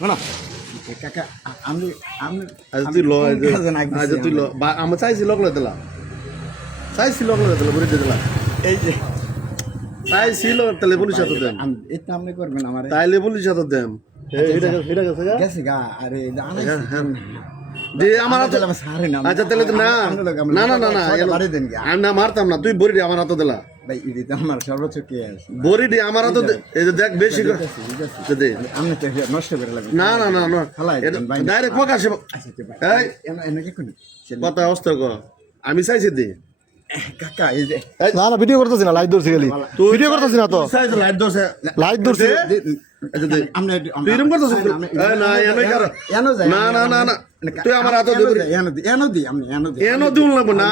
না কাকা আমি আমি আজ তুই ল আজ তুই ল আমার চাইছি লগলে দিলা চাইছি লগলে দিলা বলে দিলা এই যে চাইছিল তাহলে পুলিশ হাতে দেন এটা আপনি করবেন আমার তাইলে পুলিশ হাতে দেন এটা গেছে গা গেছে গা আরে যে আমার হাতে সারে না আচ্ছা তাহলে না না না না না বাড়ি দেন আমি না মারতাম না তুই বড়ি আমার হাতে দিলা ভাই এটা আমার সর্বোচ্চ কে আছে বড়ি আমার হাতে এই যে দেখ বেশি দে আপনি তো নষ্ট করে লাগবে না না না না ডাইরেক্ট প্রকাশে এই এনে কি কোন কথা অবস্থা কো আমি চাইছি দি কাকা এই যে না না ভিডিও করতেছি না লাইট ধরছি খালি ভিডিও করতেছি না তো চাইছি লাইট দোছে লাইট ধরছি আচ্ছা দে আপনি তুই এরকম করতেছিস না এনে কর এনো যায় না না না না তুই আমার হাতে দে এনো দি আপনি এনো দিউন লাগবে না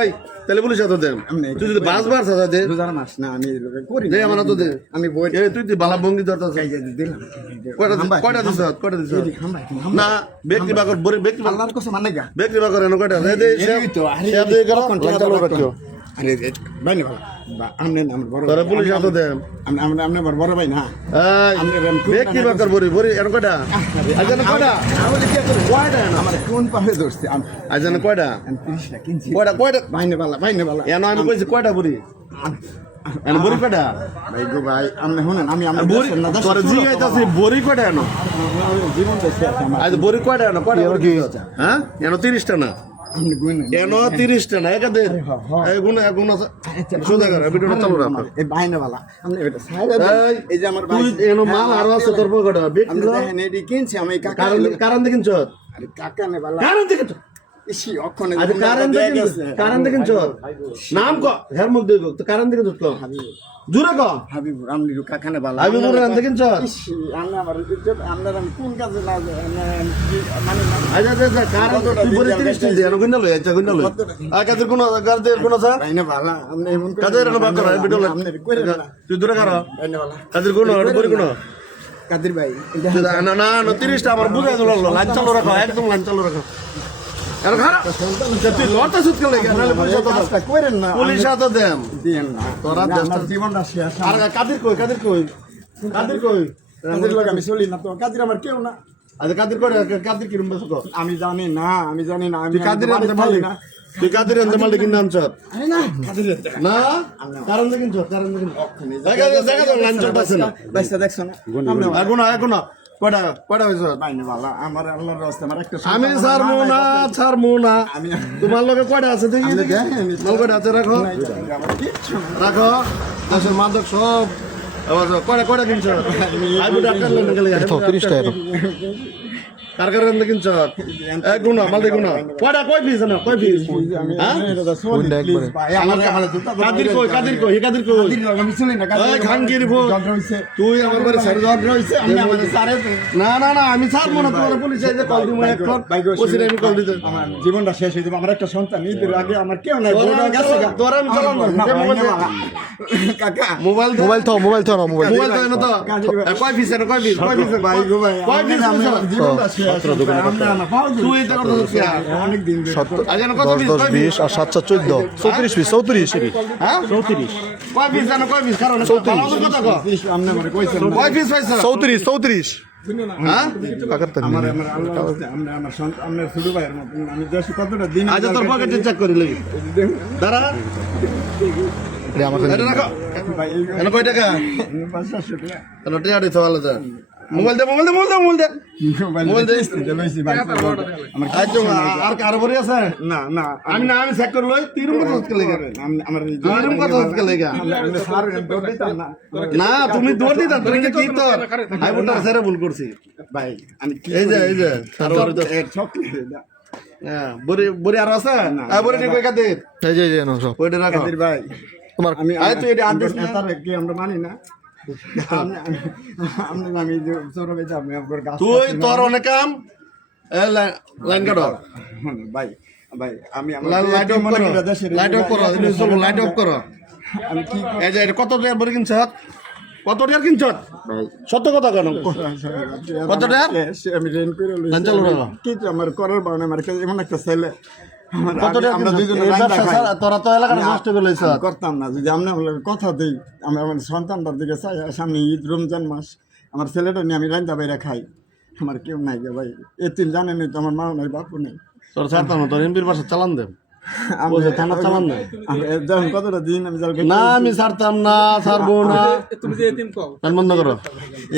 এই তাহলে পুলিশ হাতে দে তুই যদি বাসবার সাজা দে রোজার মাস না আমি করি দে আমার হাতে দে আমি বই এই তুই বালা ভঙ্গি ধরতাছ দিলাম কয়টা দিছ না ব্যক্তি বাকর ব্যক্তি আল্লাহর কসম মানে গা ব্যক্তি বাকর এনো কয়টা দে দে তো সে দে করো চালু রাখিও আরে ভাই না আমনে আমার বড় তোরা পুলিশ হাতে দে আমরা আমনে আমার বড় ভাই না এই ব্যক্তি বাকর বড়ি এনো কয়টা আজান কয়টা আমাদের কি করে কয়টা আমার কোন পাহে ধরছে আজান কয়টা 30 টাকা কিনছি কয়টা ভাইনে বালা এনো আমি কইছি কয়টা বড়ি এনো বড়ি কয়টা ভাই গো ভাই আমনে শুনেন আমি বড়ি তোরা জি আইতাছি বড়ি কয়টা এনো জীবন দেশে আমার আজ বড়ি কয়টা এনো কয়টা হ্যাঁ এনো 30টা না আমনে গুণ এনো 30টা না একাদের এই গুণ সোজা কর ভিডিওটা চালু রাখ এই ভাইনে বালা আমনে এটা সাইরা এই যে আমার ভাই তুই এনো মাল আর আছে তোর পকেটে ব্যক্তি আমরা দেখেন এডি কিনছি আমি কাকা কারণ দেখিন চল আরে কাকা নে বালা কারণ দেখিন ইসি অক্ষণে আজ কারণ দেখিন চল নাম ক হের মুখ দেব তো কারণ দেখিন চল জুরে ক হাবিবুর আমনি কাকা নে বালা আমি মুরে দেখিন চল ইসি আমরা আমার ইজ্জত আমরা আমি কোন কাজে না মানে আজ কারণ তুই বলে 30 দিন এনো গুণ লই আচ্ছা গুণ লই কাদের কোন আছে ভাইনে বালা আমনে এমন কাদের এনো বাকর ভিডিও আমনে কইরে না তুই দূরে কর ভাইনে বালা কাদের কোন বড়ি কোন কাদের ভাই না না না 30টা আমার বুঝাই দিল লাইন চালু রাখো একদম লাইন চালু রাখো আর খারাপ তুই লড়তে সুত করে নালে পুলিশ হাতে কাজটা কইরেন না পুলিশ হাতে দেন দিয়েন না তোরা আমার জীবনটা শেষ আর কাদের কই কাদের লোক আমি চলি না তো কাদের আমার কেউ না আজ কাদের কি রুম বসো আমি জানি না আমি তুই কাদের আনতে পারি মালিক না তুই কাদের আনতে মালিক কিন নাম চত আরে না কাদের না কারণ দেখিন চত কারণ দেখিন দেখা তো লাইন চত আছে না বাইসটা দেখছো না এখন কয়টা হয়েছে বাইনে বালা আমার আল্লাহর রাস্তা আমার একটা আমি ছাড়মু না আমি তোমার লগে কয়টা আছে দেখি মাল কয়টা আছে রাখো আমার কিচ্ছু না রাখো দেশের মাদক সব কয়টা কিনছ আইবু ডাক্তার লেন গেলে 30 টাকা কার কিনছ এক গুণ মাল দেখুন কয়টা কয় পিস না কয় পিস হ্যাঁ কাদের কই আমি শুনি না খানগির তুই আমার বাড়ি সারে না না না আমি ছাড়বো না তোমার পুলিশ এই যে কল দিমু এখন ওসিরে আমি কল দিতে আমার জীবনটা শেষ হয়ে যাবে আমার একটা সন্তান ঈদের আগে আমার কেউ নাই তোরা আমি চালান কাকা মোবাইল মোবাইল তো না মোবাইল তো না তো কয় পিস ভাই গো ভাই কয় পিস জীবনটা শেষ তুই এটা করছিস অনেক দিন 10 20 আর 7 14 34 পিস 34 হ্যাঁ 34 কয় পিস জানো কয় পিস কারণ কথা কো আপনি আমারে কইছেন কয় পিস পাইছো 34 হ্যাঁ কাকার তো আমার আল্লাহ আমরা আমার সন্তান আমার ছোট ভাইয়ের মত আমি দেশ কতটা দিন আজ তোর পকেটে চেক করে লই দাঁড়া রে আমার এটা রাখো ভাই এনে কয় টাকা 500 টাকা এনে টিয়াড়ি থওয়ালে যা মোবাইল দে মোবাইল দে লইছি ভাই আমার আজ আর কার বড়ি আছে না না আমি চেক করে লই তিরুম কত হচ্ছে লাগা আমার তিরুম কত হচ্ছে লাগা স্যার দৌড় দিতাম না না তুমি দৌড় দিতা তুমি কি তোর আই বুটার স্যারে ভুল করছি ভাই আমি এই যে আর বড় তো চকলেট হ্যাঁ বড়ি আর আছে বড়ি কই কাদের এই যে না সব ওইটা রাখো কাদের ভাই তোমার আমি আই তুই এটা আদেশ না তার কি আমরা মানি না আমি যে সৌরভে যাব আপনার গাছ তুই তোর অনেক কাম লাইন কাটো ভাই ভাই আমি লাইট অফ করো লাইট অফ করো আমি কি এই যে এটা কত টাকা বড়ি কিনছ কত টাকা কিনছ সত্য কথা কেন কত টাকা আমি রেন করে লাইন চালু রাখো কি আমার করার বানা আমার এমন একটা ছেলে কত টাকা আমরা দুইজনে তোরা তো এলাকার নষ্ট করে লইছ করতাম না যদি আমরা কথা দিই আমরা আমার সন্তানটার দিকে চাই সামনে ঈদ রমজান মাস আমার ছেলেটা নিয়ে আমি রান্না বাইরে খাই আমার কেউ নাই গে ভাই, এতিম জানেনই তো, আমার মা নাই বাপু নেই। তোর ছাড়তাম না, তোর এমপির পাশে চালান দেব, বলছে থানা চালান দেব। যখন কতটা দিন আমি না আমি ছাড়তাম না, ছাড়বো না, তুমি যে এতিম কও বন্ধ করো।